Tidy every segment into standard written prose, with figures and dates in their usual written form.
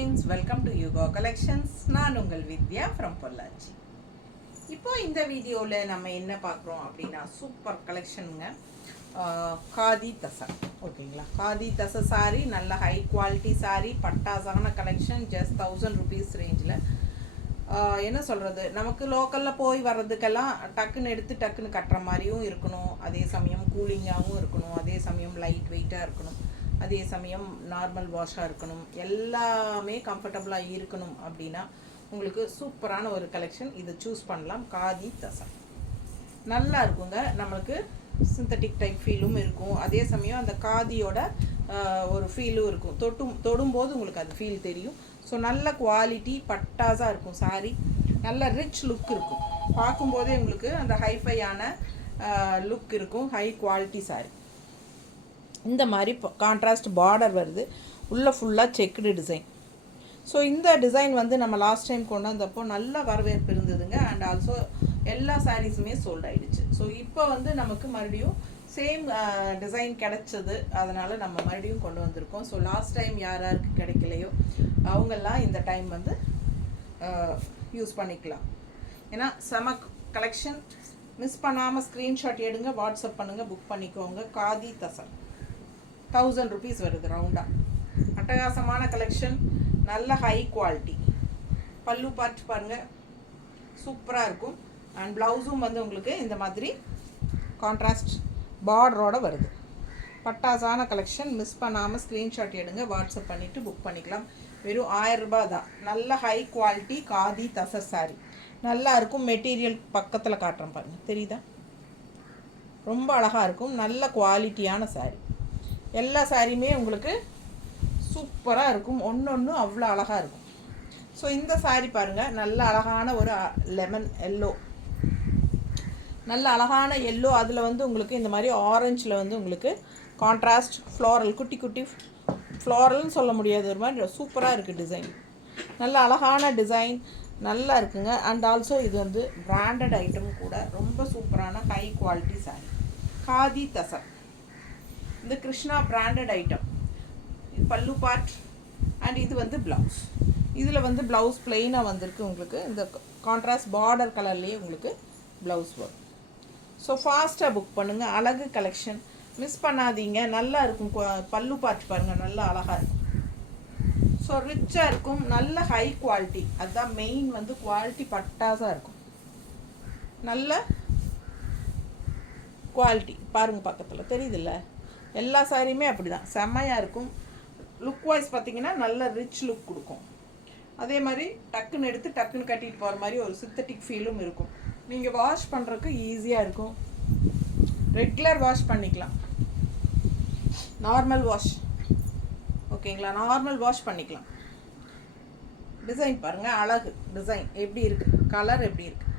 Friends, welcome to Yuga collections. நான் உங்கள் வித்யா from Pollachi. இப்போ இந்த வீடியோவில் நம்ம என்ன பார்க்குறோம் அப்படின்னா சூப்பர் கலெக்ஷனுங்க. காதி தசை, ஓகேங்களா? காதி தசை சாரீ, நல்ல ஹை குவாலிட்டி சாரீ, பட்டாசான கலெக்ஷன். ஜஸ்ட் 1000 rupees ரேஞ்சில். என்ன சொல்கிறது, நமக்கு லோக்கலில் போய் வர்றதுக்கெல்லாம் டக்குன்னு எடுத்து டக்குன்னு கட்டுற மாதிரியும் இருக்கணும், அதே சமயம் கூலிங்காகவும் இருக்கணும், அதே சமயம் லைட் வெயிட்டாக இருக்கணும், அதே சமயம் நார்மல் வாஷாக இருக்கணும், எல்லாமே கம்ஃபர்டபுளாக இருக்கணும். அப்படின்னா உங்களுக்கு சூப்பரான ஒரு கலெக்ஷன் இது சூஸ் பண்ணலாம். காதி தசை நல்லா இருக்குங்க. நம்மளுக்கு சிந்தட்டிக் டைப் ஃபீலும் இருக்கும், அதே சமயம் அந்த காதியோட ஒரு ஃபீலும் இருக்கும். தொடும்போது உங்களுக்கு அது ஃபீல் தெரியும். ஸோ நல்ல குவாலிட்டி பட்டாஸாக இருக்கும் சாரீ. நல்ல ரிச் லுக் இருக்கும், பார்க்கும்போதே உங்களுக்கு அந்த ஹைஃபையான லுக் இருக்கும். High quality sari. இந்த மாதிரி கான்ட்ராஸ்ட் பார்டர் வருது, உள்ளே ஃபுல்லாக செக்குடு டிசைன். ஸோ இந்த டிசைன் வந்து நம்ம லாஸ்ட் டைம் கொண்டு வந்தப்போ நல்ல வரவேற்பு இருந்ததுங்க. அண்ட் ஆல்சோ எல்லா சாரீஸுமே சோல்ட் ஆகிடுச்சு. ஸோ இப்போ வந்து நமக்கு மறுபடியும் சேம் டிசைன் கிடச்சது, அதனால் நம்ம மறுபடியும் கொண்டு வந்திருக்கோம். ஸோ லாஸ்ட் டைம் யாருக்கு கிடைக்கலையோ அவங்கெல்லாம் இந்த டைம் வந்து யூஸ் பண்ணிக்கலாம். ஏன்னா செம கலெக்ஷன். மிஸ் பண்ணாமல் ஸ்க்ரீன்ஷாட் எடுங்க, வாட்ஸ்அப் பண்ணுங்கள், புக் பண்ணிக்கோங்க. காதி தசை 1000 rupees வருது ரவுண்டாக. அட்டகாசமான கலெக்ஷன், நல்ல ஹை குவாலிட்டி. பல்லு பார்த்து பாருங்கள், சூப்பராக இருக்கும். அண்ட் ப்ளவுஸும் வந்து உங்களுக்கு இந்த மாதிரி கான்ட்ராஸ்ட் பார்டரோடு வருது. பட்டாசான கலெக்ஷன். மிஸ் பண்ணாமல் ஸ்க்ரீன்ஷாட் எடுங்க, வாட்ஸ்அப் பண்ணிவிட்டு புக் பண்ணிக்கலாம். வெறும் 1000 ரூபாய் தான். நல்ல ஹை குவாலிட்டி காதி தசை சாரி. நல்லா இருக்கும். மெட்டீரியல் பக்கத்தில் காட்டுறேன் பாருங்கள், தெரியுதா? ரொம்ப அழகாக இருக்கும். நல்ல குவாலிட்டியான சாரி. எல்லா சாரியுமே உங்களுக்கு சூப்பராக இருக்கும். ஒன்று அவ்வளோ அழகாக இருக்கும். ஸோ இந்த சாரி பாருங்கள், நல்ல அழகான ஒரு லெமன் எல்லோ, நல்ல அழகான எல்லோ. அதில் வந்து உங்களுக்கு இந்த மாதிரி ஆரஞ்சில் வந்து உங்களுக்கு கான்ட்ராஸ்ட் ஃப்ளாரல், குட்டி குட்டி ஃப்ளாரல்னு சொல்ல முடியாது, ஒரு மாதிரி சூப்பராக இருக்குது டிசைன். நல்ல அழகான டிசைன், நல்லா இருக்குங்க. அண்ட் ஆல்சோ இது வந்து பிராண்டட் ஐட்டம் கூட. ரொம்ப சூப்பரான ஹை குவாலிட்டி சாரி. காதி தசை. இந்த கிருஷ்ணா பிராண்டட் ஐட்டம். இது பல்லு பார்ட் அண்ட் இது வந்து ப்ளவுஸ். இதில் வந்து ப்ளவுஸ் பிளெயினாக வந்திருக்கு உங்களுக்கு. இந்த கான்ட்ராஸ்ட் பார்டர் கலர்லேயே உங்களுக்கு ப்ளவுஸ் வரும். ஸோ ஃபாஸ்ட்டாக புக் பண்ணுங்கள். அழகு கலெக்ஷன், மிஸ் பண்ணாதீங்க. நல்லா இருக்கும். பல்லு பார்ட் பாருங்கள், நல்லா அழகாக இருக்கும். ஸோ ரிச்சாக இருக்கும், நல்ல ஹை குவாலிட்டி. அதுதான் மெயின், வந்து குவாலிட்டி பட்டாஸாக இருக்கும். நல்ல குவாலிட்டி பாருங்கள், பக்கத்தில் தெரியுதில்ல? எல்லா சாரியுமே அப்படி தான் செம்மையாக இருக்கும். லுக் வைஸ் பார்த்திங்கன்னா நல்ல ரிச் லுக் கொடுக்கும். அதே மாதிரி டக்குன்னு எடுத்து டக்குன்னு கட்டிட்டு போகிற மாதிரி ஒரு சிந்தட்டிக் ஃபீலும் இருக்கும். நீங்கள் வாஷ் பண்ணுறதுக்கு ஈஸியாக இருக்கும். ரெகுலர் வாஷ் பண்ணிக்கலாம், நார்மல் வாஷ், ஓகேங்களா? நார்மல் வாஷ் பண்ணிக்கலாம். டிசைன் பாருங்கள், அழகு டிசைன் எப்படி இருக்குது, கலர் எப்படி இருக்குது.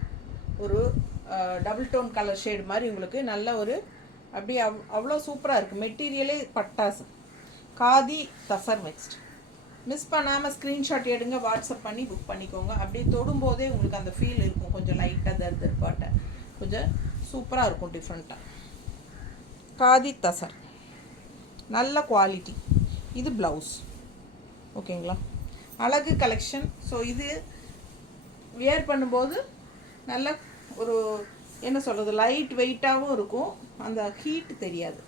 ஒரு டபுள் டோன் கலர் ஷேடு மாதிரி உங்களுக்கு நல்ல ஒரு அப்படி அவ்வளோ சூப்பராக இருக்குது. மெட்டீரியலே பட்டாசு. காதி தசர் மிக்ஸ்ட். மிஸ் பண்ணாமல் ஸ்க்ரீன்ஷாட் எடுங்க, வாட்ஸ்அப் பண்ணி புக் பண்ணிக்கோங்க. அப்படியே தொடும்போதே உங்களுக்கு அந்த ஃபீல் இருக்கும். கொஞ்சம் லைட்டாக தர்பாட்டை கொஞ்சம் சூப்பராக இருக்கும், டிஃப்ரெண்ட்டாக. காதி தசர் நல்ல குவாலிட்டி. இது ப்ளவுஸ், ஓகேங்களா? அழகு கலெக்ஷன். ஸோ இது வியர் பண்ணும்போது நல்ல ஒரு என்ன சொல்கிறது, லைட் வெயிட்டாகவும் இருக்கும். அந்த ஹீட் தெரியாது,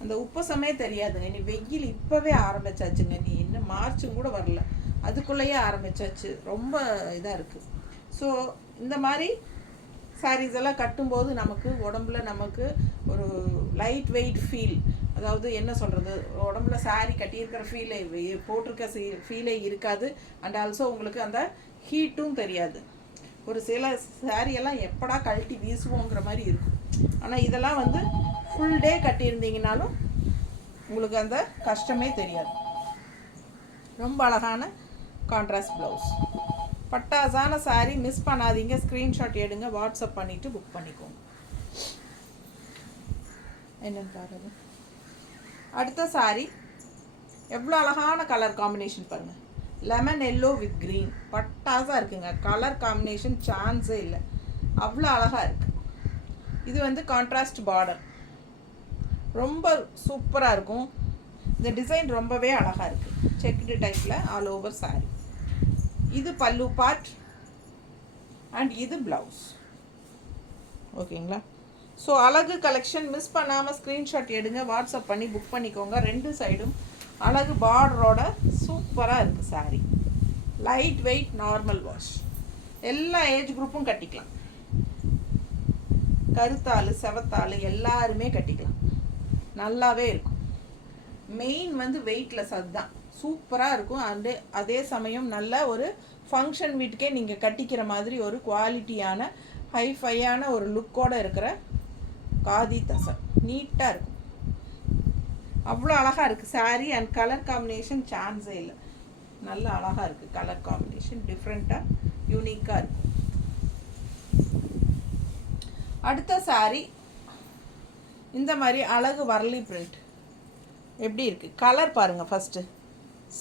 அந்த உப்பசமே தெரியாதுங்க. நீ வெயில் இப்போவே ஆரம்பிச்சாச்சுங்க. நீ இன்னும் மார்ச்சும் கூட வரல, அதுக்குள்ளேயே ஆரம்பிச்சாச்சு. ரொம்ப இதாக இருக்குது. ஸோ இந்த மாதிரி சாரீஸ் எல்லாம் கட்டும்போது நமக்கு உடம்புல நமக்கு ஒரு லைட் வெயிட் ஃபீல், அதாவது என்ன சொல்கிறது, உடம்புல சாரீ கட்டியிருக்கிற ஃபீலே, போட்டிருக்க ஃபீலே இருக்காது. அண்ட் ஆல்சோ உங்களுக்கு அந்த ஹீட்டும் தெரியாது. ஒரு சில சாரியெல்லாம் எப்படா கழட்டி வீசுவோங்கிற மாதிரி இருக்கும். ஆனால் இதெல்லாம் வந்து ஃபுல் டே கட்டியிருந்தீங்கனாலும் உங்களுக்கு அந்த கஷ்டமே தெரியாது. ரொம்ப அழகான கான்ட்ராஸ்ட் ப்ளவுஸ். பட்டாசான சாரீ. மிஸ் பண்ணாதீங்க. ஸ்க்ரீன்ஷாட் எடுங்க, வாட்ஸ்அப் பண்ணிவிட்டு புக் பண்ணிக்கோங்க. என்னென்னு பாருங்க. அடுத்த சாரீ எவ்வளோ அழகான கலர் காம்பினேஷன் பாருங்கள். Lemon yellow with green. பட்டாஸாக இருக்குங்க. கலர் காம்பினேஷன் சான்ஸே இல்லை, அவ்வளோ அழகாக இருக்குது. இது வந்து கான்ட்ராஸ்ட் பார்டர், ரொம்ப சூப்பராக இருக்கும். இந்த டிசைன் ரொம்பவே அழகாக இருக்குது. செக்குடு டைப்பில் ஆல் ஓவர் சாரி. இது பல்லு பார்ட் அண்ட் இது ப்ளவுஸ். ஓகேங்களா? ஸோ அழகு கலெக்ஷன் மிஸ் பண்ணாமல் ஸ்க்ரீன்ஷாட் எடுங்க, வாட்ஸ்அப் பண்ணி புக் பண்ணிக்கோங்க. 2 சைடும் அழகு பார்டரோட சூப்பராக இருக்குது sari. Light weight, normal wash, எல்லா ஏஜ் குரூப்பும் கட்டிக்கலாம். கருத்தாள் செவத்தாள் எல்லாருமே கட்டிக்கலாம், நல்லாவே இருக்கும். மெயின் வந்து வெயிட்லெஸ், அதுதான் சூப்பராக இருக்கும். அண்டு அதே சமயம் நல்ல ஒரு ஃபங்க்ஷன் வீட்டுக்கே நீங்கள் கட்டிக்கிற மாதிரி ஒரு குவாலிட்டியான ஹைஃபையான ஒரு லுக்கோடு இருக்கிற காதி தசர். நீட்டாக இருக்கும், அவ்வளோ அழகாக இருக்குது சாரீ. அண்ட் கலர் காம்பினேஷன் சான்ஸே இல்லை, நல்ல அழகாக இருக்குது. கலர் காம்பினேஷன் டிஃப்ரெண்ட்டாக யூனிக்காக இருக்கும். அடுத்த சாரீ இந்த மாதிரி அழகு வரலி பிரிண்ட் எப்படி இருக்குது, கலர் பாருங்கள் ஃபஸ்ட்டு,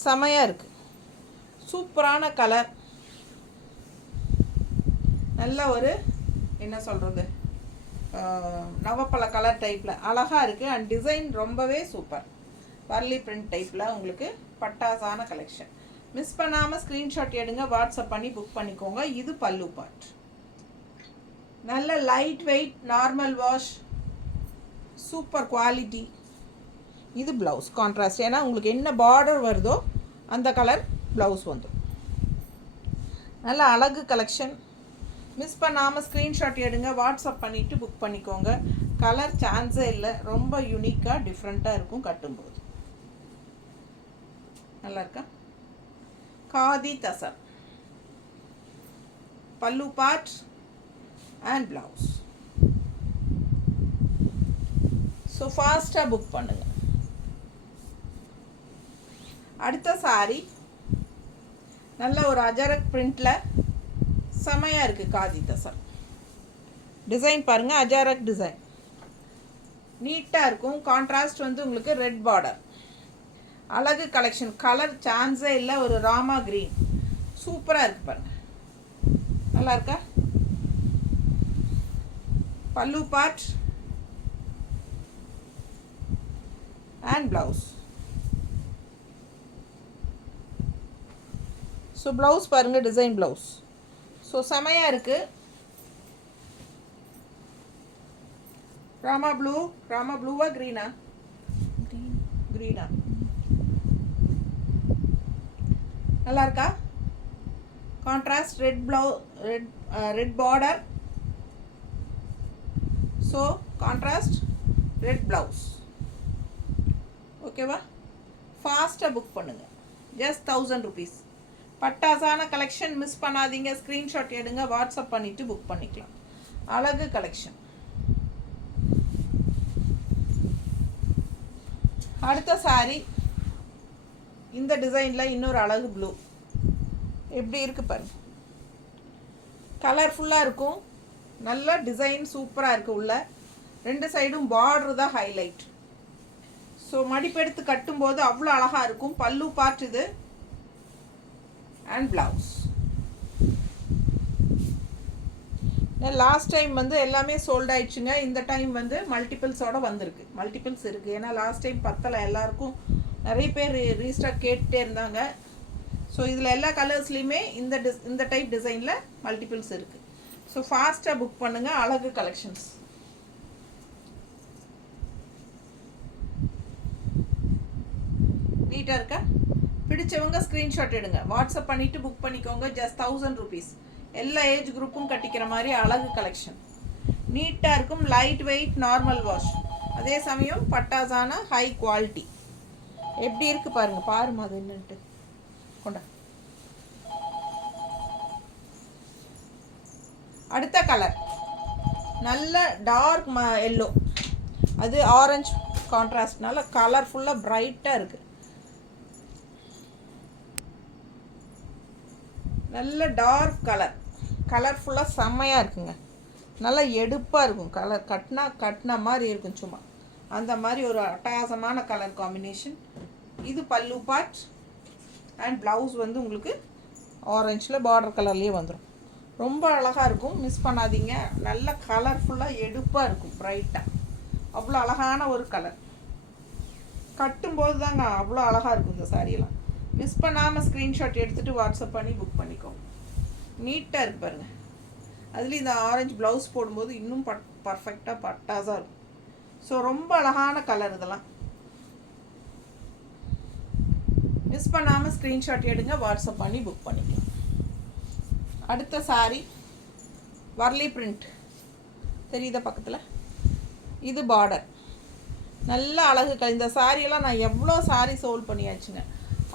செமையாக இருக்குது. சூப்பரான கலர், நல்ல ஒரு என்ன சொல்கிறது நவப்பழ கலர் டைப்பில் அழகாக இருக்குது. அண்ட் டிசைன் ரொம்பவே சூப்பர். வரலி பிரிண்ட் டைப்பில் உங்களுக்கு பட்டாசான கலெக்ஷன். மிஸ் பண்ணாமல் ஸ்க்ரீன்ஷாட் எடுங்க, வாட்ஸ்அப் பண்ணி புக் பண்ணிக்கோங்க. இது பல்லு பார்ட், நல்ல light weight, normal wash, super quality. இது ப்ளவுஸ் கான்ட்ராஸ்ட், ஏன்னா உங்களுக்கு என்ன பார்டர் வருதோ அந்த கலர் ப்ளவுஸ் வந்துடும். நல்ல அழகு கலெக்ஷன். மிஸ் பண்ணாமல் ஸ்க்ரீன்ஷாட் எடுங்க, வாட்ஸ்அப் பண்ணிவிட்டு புக் பண்ணிக்கோங்க. கலர் சான்ஸே இல்லை, ரொம்ப யூனிக்காக டிஃப்ரெண்ட்டாக இருக்கும் கட்டும்போது. நல்லா இருக்கா? காதி தசர், பல்லு பார்ட் அண்ட் ப்ளவுஸ். ஸோ ஃபாஸ்ட்டாக புக் பண்ணுங்கள். அடுத்த சாரீ நல்ல ஒரு அஜரக் பிரிண்டில் செமையாக இருக்குது. காதி தசர் டிசைன் பாருங்கள், அஜரக் டிசைன் நீட்டாக இருக்கும். கான்ட்ராஸ்ட் வந்து உங்களுக்கு ரெட் பார்டர். அழகு கலெக்ஷன், கலர் சான்ஸே இல்லை, ஒரு ராமா க்ரீன் சூப்பராக இருக்குது பாருங்கள். நல்லா இருக்கா? பல்லு part and blouse. So blouse பாருங்கள், டிசைன் ப்ளவுஸ். ஸோ செமையாக இருக்குது. ராமா ப்ளூவா க்ரீனா? க்ரீனா நல்லா இருக்கா? Contrast red red border. So contrast red blouse. ஓகேவா? ஃபாஸ்ட்டாக புக் பண்ணுங்கள், ஜஸ்ட் 1000 rupees. பட்டாசான கலெக்ஷன், மிஸ் பண்ணாதீங்க. ஸ்க்ரீன்ஷாட் எடுங்க, வாட்ஸ்அப் பண்ணிவிட்டு புக் பண்ணிக்கலாம். அழகு கலெக்ஷன். அடுத்த சாரீ இந்த டிசைனில் இன்னொரு அழகு ப்ளூ எப்படி இருக்குது பாருங்கள். கலர்ஃபுல்லாக இருக்கும், நல்ல டிசைன் சூப்பராக இருக்குது. உள்ள 2 சைடும் பார்டர் தான் ஹைலைட். ஸோ மடிப்பெடுத்து கட்டும்போது அவ்வளோ அழகாக இருக்கும். பல்லு பார்ட் இது அண்ட் ப்ளவுஸ். லாஸ்ட் டைம் வந்து எல்லாமே சோல்ட் ஆயிடுச்சுங்க. இந்த டைம் வந்து மல்டிபிள்ஸோடு வந்திருக்கு. மல்டிபிள்ஸ் இருக்குது, ஏன்னா லாஸ்ட் டைம் பத்தலை. எல்லாருக்கும் நிறைய பேர் ரீஸ்டாக் கேட்டுகிட்டே இருந்தாங்க. ஸோ இதில் எல்லா கலர்ஸ்லேயுமே இந்த டைப் டிசைனில் மல்டிபிள்ஸ் இருக்குது. ஸோ ஃபாஸ்ட்டாக புக் பண்ணுங்கள். அழகு கலெக்ஷன்ஸ். நீட்டாக இருக்கா? பிடிச்சவங்க ஸ்க்ரீன்ஷாட் எடுங்க, வாட்ஸ்அப் பண்ணிவிட்டு புக் பண்ணிக்கோங்க. Just 1000 rupees. எல்லா ஏஜ் குரூப்பும் கட்டிக்கிற மாதிரி அழகு கலெக்ஷன். நீட்டாக இருக்கும், லைட் வெயிட், நார்மல் வாஷ், அதே சமயம் பட்டாசான ஹை குவாலிட்டி. எப்படி இருக்குது பாருங்கள், பாருமா அது என்னன்ட்டு. கொண்டா. அடுத்த கலர் நல்ல டார்க் எல்லோ, அது ஆரஞ்சு கான்ட்ராஸ்ட்னால கலர்ஃபுல்லாக பிரைட்டாக இருக்குது. நல்ல டார்க் கலர்ஃபுல்லாக செம்மையாக இருக்குங்க. நல்லா எடுப்பாக இருக்கும். கலர் கட்டின மாதிரி இருக்கும், சும்மா அந்த மாதிரி ஒரு அட்டகாசமான கலர் காம்பினேஷன். இது பல்லு பார்ட் அண்ட் ப்ளவுஸ் வந்து உங்களுக்கு ஆரஞ்சில் பார்டர் கலர்லேயே வந்துடும். ரொம்ப அழகாக இருக்கும், மிஸ் பண்ணாதீங்க. நல்ல கலர்ஃபுல்லாக எடுப்பாக இருக்கும், ப்ரைட்டாக. அவ்வளோ அழகான ஒரு கலர். கட்டும்போது தாங்க அவ்வளோ அழகாக இருக்கும் இந்த சாரியெல்லாம். மிஸ் பண்ணாமல் ஸ்க்ரீன்ஷாட் எடுத்துகிட்டு வாட்ஸ்அப் பண்ணி புக் பண்ணிக்கோங்க. நீட்டாக இருக்கு பாருங்கள். அதுலேயும் இந்த ஆரஞ்சு ப்ளவுஸ் போடும்போது இன்னும் பர்ஃபெக்டாக பட்டாஸாக இருக்கும். ஸோ ரொம்ப அழகான கலர் இதெல்லாம். மிஸ் பண்ணாமல் ஸ்க்ரீன்ஷாட் எடுங்க, வாட்ஸ்அப் பண்ணி புக் பண்ணிக்கலாம். அடுத்த சாரி வர்லி பிரிண்ட் தெரியுதா பக்கத்தில்? இது பார்டர். நல்ல அழகு. இந்த சாரியெல்லாம் நான் எவ்வளோ சாரி சோல்ட் பண்ணியாச்சுங்க.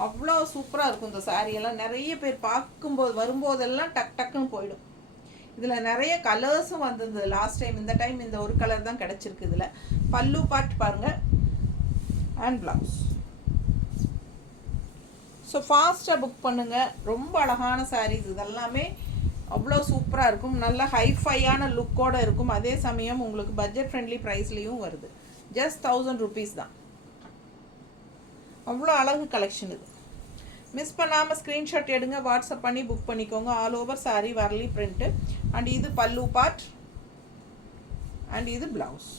அவ்வளோ சூப்பராக இருக்கும் இந்த சாரியெல்லாம். நிறைய பேர் பார்க்கும்போது வரும்போதெல்லாம் டக் டக்குன்னு போயிடும். இதில் நிறைய கலர்ஸும் வந்திருந்தது லாஸ்ட் டைம். இந்த டைம் இந்த ஒரு கலர் தான் கிடச்சிருக்கு. இதில் பல்லு பார்ட் பாருங்கள் அண்ட் ப்ளவுஸ். ஸோ ஃபாஸ்ட்டாக புக் பண்ணுங்கள். ரொம்ப அழகான சாரீஸ் இதெல்லாமே. அவ்வளோ சூப்பராக இருக்கும். நல்ல ஹைஃபையான லுக்கோடு இருக்கும். அதே சமயம் உங்களுக்கு பட்ஜெட் ஃப்ரெண்ட்லி ப்ரைஸ்லேயும் வருது. ஜஸ்ட் 1000 rupees தான். அவ்வளோ அழகு கலெக்ஷன் இது. மிஸ் பண்ணாமல் ஸ்க்ரீன்ஷாட் எடுங்க, வாட்ஸ்அப் பண்ணி புக் பண்ணிக்கோங்க. All over sari Warli print. And இது பல்லு பார்ட் அண்ட் இது ப்ளவுஸ்.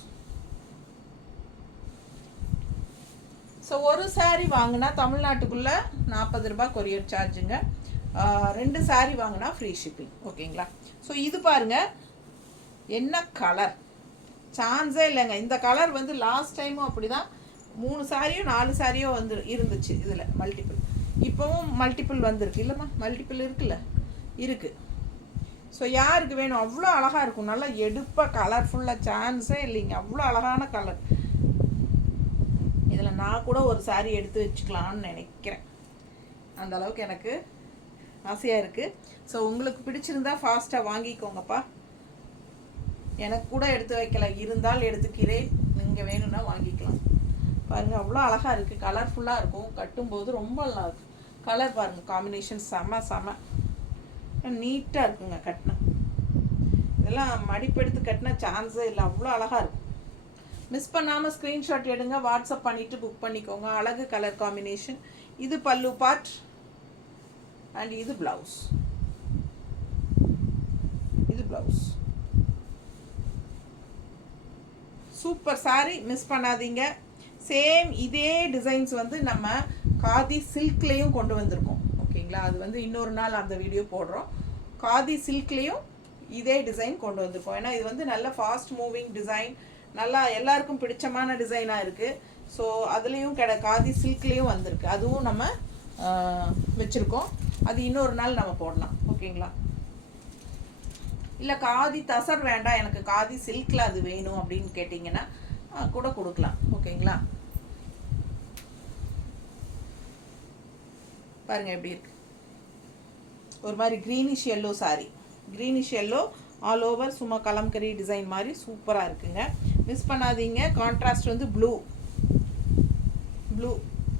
ஸோ ஒரு சாரீ வாங்கினா தமிழ்நாட்டுக்குள்ளே 40 ரூபாய் கொரியர் சார்ஜுங்க. 2 சாரீ வாங்கினா ஃப்ரீ ஷிப்பிங். ஓகேங்களா? ஸோ இது பாருங்கள் என்ன கலர், சான்ஸே இல்லைங்க. இந்த கலர் வந்து லாஸ்ட் டைமும் அப்படி தான் 3 சாரியோ 4 சாரியோ வந்து இருந்துச்சு. இதில் மல்டிபிள், இப்போவும் மல்டிபிள் வந்திருக்கு இல்லைம்மா? மல்டிபிள் இருக்குல்ல? இருக்குது. ஸோ யாருக்கு வேணும்? அவ்வளோ அழகாக இருக்கும். நல்லா எடுப்பாக கலர்ஃபுல்லாக, சான்ஸே இல்லைங்க. அவ்வளோ அழகான கலர். இதில் நான் கூட ஒரு சாரீ எடுத்து வச்சுக்கலான்னு நினைக்கிறேன். அந்த அளவுக்கு எனக்கு ஆசையாக இருக்குது. ஸோ உங்களுக்கு பிடிச்சிருந்தா ஃபாஸ்ட்டாக வாங்கிக்கோங்கப்பா. எனக்கு கூட எடுத்து வைக்கல, இருந்தால் எடுத்துக்கிறேன். நீங்கள் வேணும்னா வாங்கிக்கலாம். பாருங்கள் அவ்வளோ அழகாக இருக்குது. கலர்ஃபுல்லாக இருக்கும். கட்டும்போது ரொம்ப நல்லா இருக்கும். கலர் பாருங்கள், காம்பினேஷன் செம நீட்டாக இருக்குங்க. கட்டினா இதெல்லாம் மடிப்பெடுத்து கட்டினா சான்ஸே இல்லை. அவ்வளோ அழகாக இருக்கும். மிஸ் பண்ணாமல் ஸ்க்ரீன்ஷாட் எடுங்க, வாட்ஸ்அப் பண்ணிவிட்டு புக் பண்ணிக்கோங்க. அழகு கலர் காம்பினேஷன். இது பல்லு பார்ட் அண்ட் இது ப்ளவுஸ். இது ப்ளவுஸ். சூப்பர் சாரி, மிஸ் பண்ணாதீங்க. சேம் இதே டிசைன்ஸ் வந்து நம்ம காதி சில்க்லேயும் கொண்டு வந்திருக்கோம். ஓகேங்களா? அது வந்து இன்னொரு நாள் அந்த வீடியோ போடுறோம். காதி சில்க்லேயும் இதே டிசைன் கொண்டு வந்திருக்கோம். ஏன்னா இது வந்து நல்ல ஃபாஸ்ட் மூவிங் டிசைன், நல்லா எல்லாருக்கும் பிடிச்சமான டிசைனாக இருக்குது. ஸோ அதுலேயும் காதி சில்க்லேயும் வந்திருக்கு. அதுவும் நம்ம வச்சுருக்கோம். அது இன்னொரு நாள் நம்ம போடலாம். ஓகேங்களா? இல்லை காதி தசர் வேண்டாம், எனக்கு காதி சில்கில் அது வேணும் அப்படின்னு கேட்டிங்கன்னா கூட கொடுக்கலாம். ஓகேங்களா? பாருங்கள் எப்படி இருக்கு. ஒரு மாதிரி greenish yellow sorry. Greenish yellow all over சும்மா கலம்கரி டிசைன் மாதிரி சூப்பராக இருக்குங்க. மிஸ் பண்ணாதீங்க. கான்ட்ராஸ்ட் வந்து ப்ளூ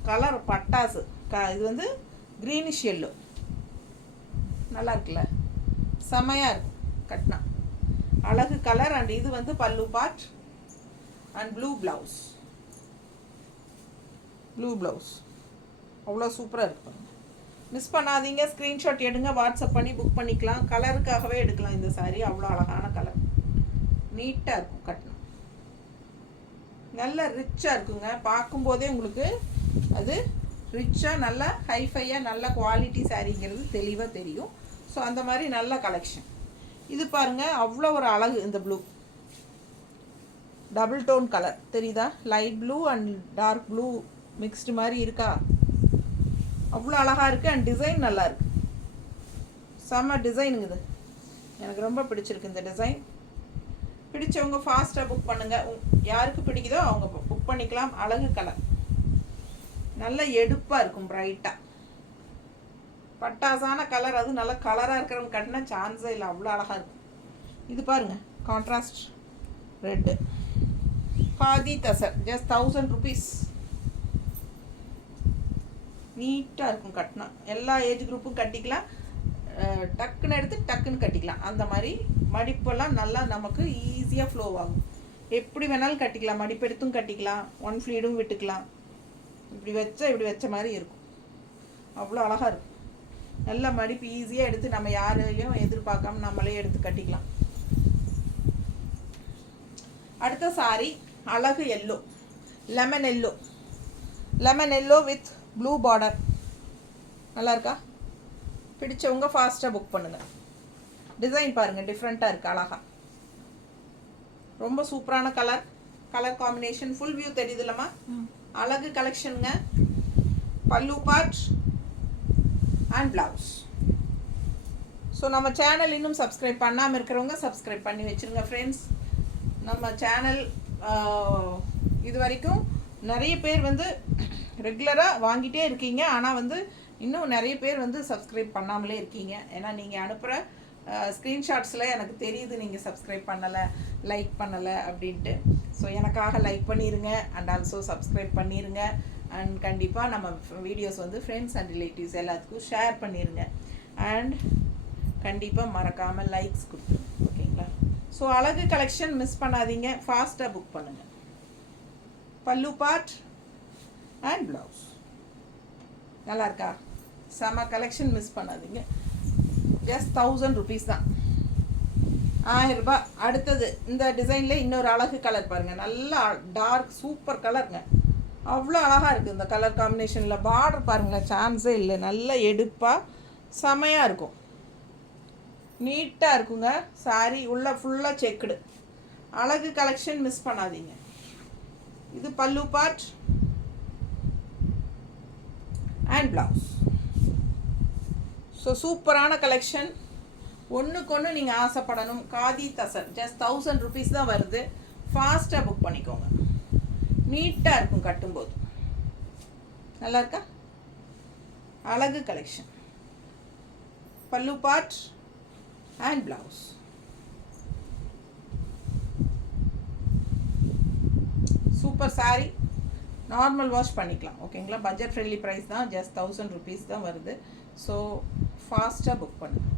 கலர் பட்டாசு. இது வந்து க்ரீனிஷ் எல்லோ. நல்லா இருக்குல்ல? செமையாக இருக்கும் கட்டினா. அழகு கலர். அண்ட் இது வந்து பல்லு பார்ட் அண்ட் ப்ளூ ப்ளவுஸ். அவ்வளோ சூப்பராக இருக்கு பாருங்க. மிஸ் பண்ணாதீங்க. ஸ்க்ரீன்ஷாட் எடுங்க, வாட்ஸ்அப் பண்ணி புக் பண்ணிக்கலாம். கலருக்காகவே எடுக்கலாம் இந்த சாரீ. அவ்வளோ அழகான கலர். நீட்டாக இருக்கும் கட்டினா. நல்ல ரிச்சாக இருக்குங்க. பார்க்கும்போதே உங்களுக்கு அது ரிச்சாக நல்ல ஹைஃபையாக நல்ல குவாலிட்டி சாரீங்கிறது தெளிவாக தெரியும். ஸோ அந்த மாதிரி நல்ல கலெக்ஷன். இது பாருங்கள் அவ்வளோ ஒரு அழகு. இந்த ப்ளூ டபுள் டோன் கலர் தெரியுதா? Light blue and dark blue mixed மாதிரி இருக்கா? அவ்வளோ அழகாக இருக்குது. அண்ட் டிசைன் நல்லா இருக்குது. செம்ம டிசைனுங்க இது. எனக்கு ரொம்ப பிடிச்சிருக்கு இந்த டிசைன். பிடிச்சவங்க ஃபாஸ்ட்டாக புக் பண்ணுங்கள். யாருக்கு பிடிக்குதோ அவங்க புக் பண்ணிக்கலாம். அழகு கலர். நல்ல எடுப்பாக இருக்கும், பிரைட்டாக பட்டாசான கலர். அது நல்ல கலராக இருக்கிறவங்க கட்டினா சான்ஸே இல்லை. அவ்வளோ அழகாக இருக்கும். இது பாருங்கள் contrast red. Khadi tussar. Just 1000 rupees. நீட்டாக இருக்கும் கட்டினா. எல்லா ஏஜ் குரூப்பும் கட்டிக்கலாம். டக்குன்னு எடுத்து டக்குன்னு கட்டிக்கலாம். அந்த மாதிரி மடிப்பெல்லாம் நல்லா நமக்கு ஈஸியாக ஃப்ளோ ஆகும். எப்படி வேணாலும் கட்டிக்கலாம். மடிப்பெடுத்தும் கட்டிக்கலாம், ஒன் ஃப்ளீடும் விட்டுக்கலாம். இப்படி வச்ச மாதிரி இருக்கும். அவ்வளோ அழகாக இருக்கும். நல்ல மடிப்பு ஈஸியாக எடுத்து நம்ம யாரையும் எதிர்பார்க்காம நம்மளே எடுத்து கட்டிக்கலாம். அடுத்த சாரி அழகு yellow, lemon yellow. Lemon yellow with blue border. நல்லா இருக்கா? பிடிச்சவங்க ஃபாஸ்ட்டாக புக் பண்ணுங்கள். டிசைன் பாருங்கள், டிஃப்ரெண்ட்டாக இருக்குது, அழகா. ரொம்ப சூப்பரான கலர் காம்பினேஷன். ஃபுல் வியூ தெரியுதுல்லம்மா? அழகு கலெக்ஷனுங்க. Pallu part and blouse. So நம்ம சேனல் இன்னும் சப்ஸ்கிரைப் பண்ணாமல் இருக்கிறவங்க சப்ஸ்கிரைப் பண்ணி வச்சுருங்க ஃப்ரெண்ட்ஸ். நம்ம சேனல் இது வரைக்கும் நிறைய பேர் வந்து ரெகுலராக வாங்கிட்டே இருக்கீங்க. ஆனால் வந்து இன்னும் நிறைய பேர் வந்து சப்ஸ்கிரைப் பண்ணாமலே இருக்கீங்க. ஏன்னா நீங்கள் அனுப்புகிற ஸ்க்ரீன்ஷாட்ஸில் எனக்கு தெரியுது நீங்கள் சப்ஸ்கிரைப் பண்ணலை, லைக் பண்ணலை அப்படின்ட்டு. ஸோ எனக்காக லைக் பண்ணிடுங்க அண்ட் ஆல்சோ சப்ஸ்கிரைப் பண்ணிடுங்க. அண்ட் கண்டிப்பாக நம்ம வீடியோஸ் வந்து ஃப்ரெண்ட்ஸ் அண்ட் ரிலேட்டிவ்ஸ் எல்லாத்துக்கும் ஷேர் பண்ணிடுங்க. அண்ட் கண்டிப்பாக மறக்காமல் லைக்ஸ் கொடுத்துருங்க. ஓகேங்களா? ஸோ அழகு கலெக்ஷன் மிஸ் பண்ணாதீங்க, ஃபாஸ்ட்டாக புக் பண்ணுங்கள். பல்லு பார்ட் அண்ட் ப்ளவுஸ். நல்லா இருக்கா? செம கலெக்ஷன், மிஸ் பண்ணாதீங்க. ஜஸ்ட் 1000 rupees தான், 1000 ரூபாய். அடுத்தது இந்த டிசைனில் இன்னொரு அழகு கலர் பாருங்கள். நல்லா டார்க் சூப்பர் கலருங்க. அவ்வளோ அழகாக இருக்குது இந்த கலர் காம்பினேஷனில். பார்டர் பாருங்களேன், சான்ஸே இல்லை. நல்ல எடுப்பாக செமையாக இருக்கும், நீட்டாக இருக்குங்க. சாரி உள்ள ஃபுல்லாக செக்குடு. அழகு கலெக்ஷன் மிஸ் பண்ணாதீங்க. இது பல்லு பார்ட் அண்ட் ப்ளவுஸ். ஸோ சூப்பரான கலெக்ஷன். ஒன்றுக்கு ஒன்று நீங்கள் ஆசைப்படணும். காதி தசர் ஜஸ்ட் 1000 rupees தான் வருது. ஃபாஸ்ட்டாக புக் பண்ணிக்கோங்க. நீட்டாக இருக்கும் கட்டும்போது. நல்லா இருக்கா? அழகு கலெக்ஷன். பல்லு part and blouse. Super sorry. Normal wash பண்ணிக்கலாம். ஓகேங்களா? பட்ஜெட் ஃப்ரெண்ட்லி ப்ரைஸ் தான். ஜஸ்ட் 1000 rupees தான் வருது. ஸோ ஃபாஸ்ட்டாக புக் பண்ணுங்கள்.